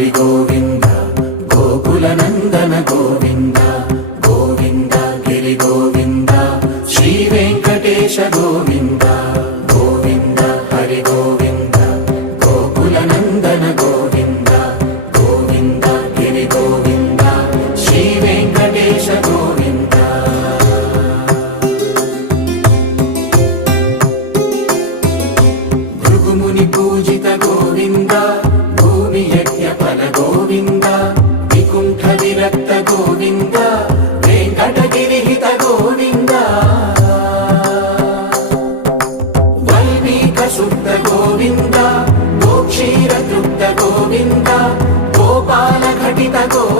హరి గోవింద గోకుల నందన గోవింద గోవింద గిరి గోవింద శ్రీ వెంకటేశ గోవింద గోవింద హరి గోవింద గోకుల నందన గోవింద గోవింద గిరి గోవింద శ్రీ వెంకటేశ గోవింద భృగుముని పూజిత గోవింద భూమి యజ్ఞ ఫల గోవింద వికుంఠ విరక్త గోవింద వెంకటగిరిహిత గోవింద వల్మీక శుద్ధ గోవింద గోక్షీర తృప్త గోవింద గోపాల ఘటిత గోవింద